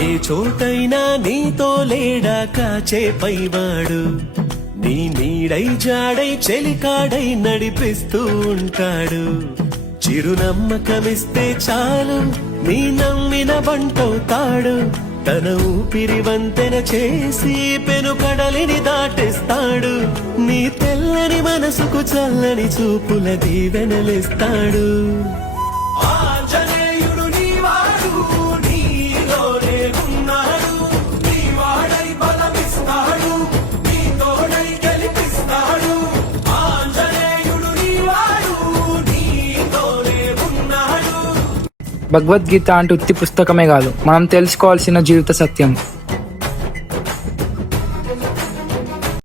ఏ చోటైనా నీతో లేడా కాచే పైవాడు, నీ నీడై జాడై చెలికాడై నడిపిస్తూ ఉంటాడు. చిరునమ్మకమిస్తే చాలు నీ నమ్మిన బంటవుతాడు. తన ఊపిరి వంతెన చేసి పెను కడలిని దాటిస్తాడు. నీ తెల్లని మనసుకు చల్లని చూపుల దీవెనలిస్తాడు. ఆంజనేయుడు నీవాడు, నీలోనే ఉన్నాడు. నీవాడై బలమిస్తాడు, నీ తోడై గెలిపిస్తాడు. ఆంజనేయుడు నీవాడు, నీలోనే ఉన్నాడు. భగవద్గీత అంటే ఉత్తి పుస్తకమే కాదు, మనం తెలుసుకోవాల్సిన జీవిత సత్యం.